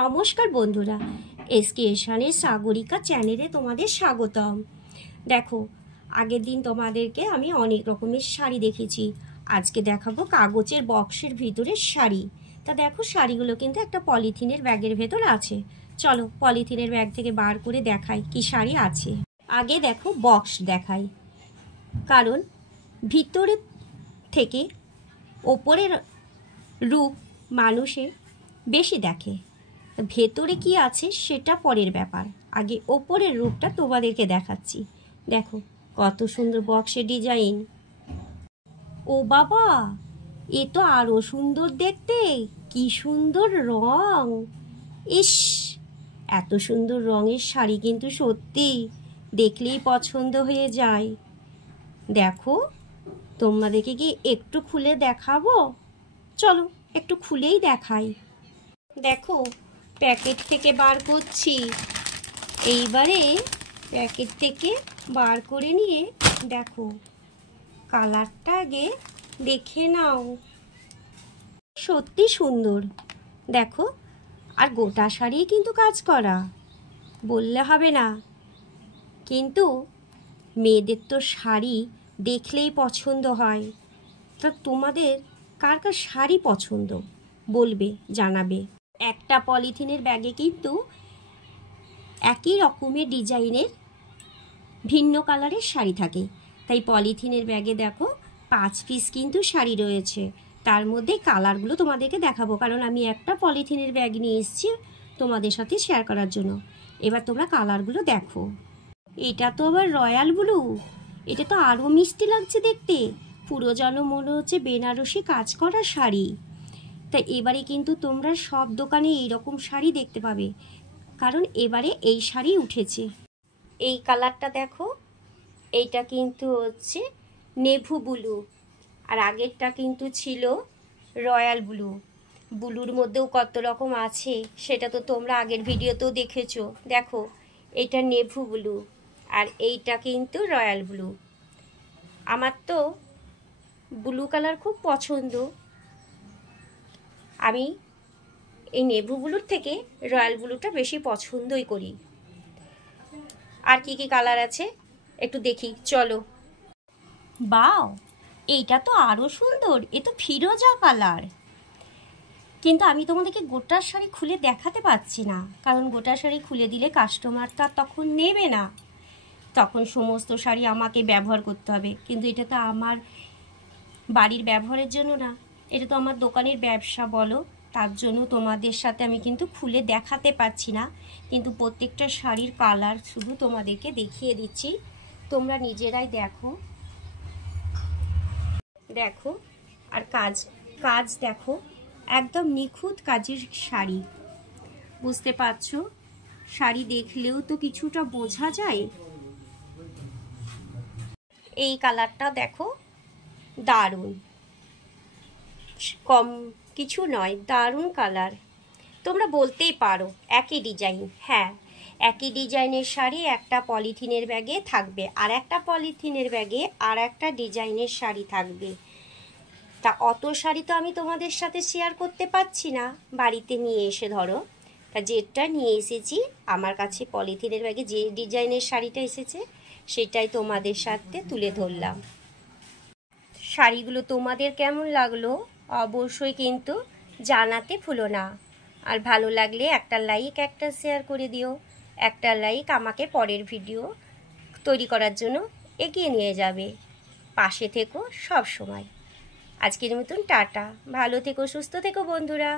নমস্কার বন্ধুরা, এসকেশনের সাগরিকা চ্যানেলে তোমাদের স্বাগতম। দেখো, আগের দিন তোমাদেরকে আমি অনেক রকমের শাড়ি দেখেছি। আজকে দেখাবো কাগজের বক্সের ভিতরে শাড়ি। তা দেখো, শাড়িগুলো কিন্তু একটা পলিথিনের ব্যাগের ভেতর আছে। চলো পলিথিনের ব্যাগ থেকে বার করে দেখাই কি শাড়ি আছে। আগে দেখো বক্স দেখাই, কারণ ভিতরে থেকে ওপরের রূপ মানুষের বেশি দেখে, ভেতরে কি আছে সেটা পরের ব্যাপার। আগে ওপরের রূপটা তোমাদেরকে দেখাচ্ছি। দেখো কত সুন্দর বক্সের ডিজাইন। ও বাবা, এ তো আরো সুন্দর দেখতে, কি সুন্দর রং। ইস, এত সুন্দর রঙের শাড়ি কিন্তু সত্যি দেখলেই পছন্দ হয়ে যায়। দেখো, তোমাদেরকে কি একটু খুলে দেখাবো? চলো একটু খুলেই দেখাই। দেখো, প্যাকেট থেকে বার করছি। এইবারে প্যাকেট থেকে বার করে নিয়ে দেখো, কালারটা আগে দেখে নাও। সত্যি সুন্দর। দেখো, আর গোটা শাড়ি কিন্তু কাজ করা, বললে হবে না। কিন্তু মেয়েদের তো শাড়ি দেখলেই পছন্দ হয়। তা তোমাদের কার কার শাড়ি পছন্দ বলবে, জানাবে। একটা পলিথিনের ব্যাগে কিন্তু একই রকমের ডিজাইনের ভিন্ন কালারের শাড়ি থাকে। তাই পলিথিনের ব্যাগে দেখো 5 পিস কিন্তু শাড়ি রয়েছে। তার মধ্যে কালারগুলো তোমাদেরকে দেখাবো, কারণ আমি একটা পলিথিনের ব্যাগ নিয়ে এসেছি তোমাদের সাথে শেয়ার করার জন্য। এবার তোমরা কালারগুলো দেখো। এটা তো আবার রয়্যাল ব্লু। এটা তো আরও মিষ্টি লাগছে দেখতে, পুরো যেন মনে হচ্ছে বেনারসি কাজ করা শাড়ি। তাই এবারে কিন্তু তোমরা সব দোকানে এইরকম শাড়ি দেখতে পাবে, কারণ এবারে এই শাড়ি উঠেছে। এই কালারটা দেখো, এইটা কিন্তু হচ্ছে নেভু ব্লু, আর আগেরটা কিন্তু ছিল রয়্যাল ব্লু। ব্লুর মধ্যেও কত রকম আছে সেটা তো তোমরা আগের ভিডিওতেও দেখেছো। দেখো, এটা নেভু ব্লু আর এইটা কিন্তু রয়্যাল ব্লু। আমার তো ব্লু কালার খুব পছন্দ। আমি এই নেভু ব্লুর থেকে রয়্যাল ব্লুটা বেশি পছন্দই করি। আর কি কি কালার আছে একটু দেখি, চলো। বাও, এইটা তো আরও সুন্দর। এ তো ফিরোজা কালার। কিন্তু আমি তোমাদেরকে গোটা শাড়ি খুলে দেখাতে পাচ্ছি না, কারণ গোটা শাড়ি খুলে দিলে কাস্টমারটা তখন নেবে না। তখন সমস্ত শাড়ি আমাকে ব্যবহার করতে হবে। কিন্তু এটা তো আমার বাড়ির ব্যবহারের জন্য না, এটা তো আমার দোকানের ব্যবসা বলো, তার জন্য তোমাদের সাথে আমি কিন্তু খুলে দেখাতে পাচ্ছি না। কিন্তু প্রত্যেকটা শাড়ির কালার শুধু তোমাদেরকে দেখিয়ে দিচ্ছি, তোমরা নিজেরাই দেখো। দেখো, আর কাজ কাজ দেখো, একদম নিখুঁত কাজের শাড়ি। বুঝতে পারছো? শাড়ি দেখলেও তো কিছুটা বোঝা যায়। এই কালারটা দেখো, দারুণ, কম কিছু নয়, দারুণ কালার। তোমরা বলতেই পারো একই ডিজাইন। হ্যাঁ, একই ডিজাইনের শাড়ি একটা পলিথিনের ব্যাগে থাকবে, আর একটা পলিথিনের ব্যাগে আর একটা ডিজাইনের শাড়ি থাকবে। তা অত শাড়ি তো আমি তোমাদের সাথে শেয়ার করতে পারছি না বাড়িতে নিয়ে এসে। ধরো, তা যেটা নিয়ে এসেছি আমার কাছে পলিথিনের ব্যাগে যে ডিজাইনের শাড়িটা এসেছে সেটাই তোমাদের সাথে তুলে ধরলাম। শাড়িগুলো তোমাদের কেমন লাগলো অবশ্যই কিন্তু জানাতে ভুলো না। আর ভালো লাগলে একটা লাইক, একটা শেয়ার করে দিও। একটা লাইক আমাকে পরের ভিডিও তৈরি করার জন্য এগিয়ে নিয়ে যাবে। পাশে থেকো সব সময়। আজকের মতন টাটা, ভালো থেকো, সুস্থ থেকো বন্ধুরা।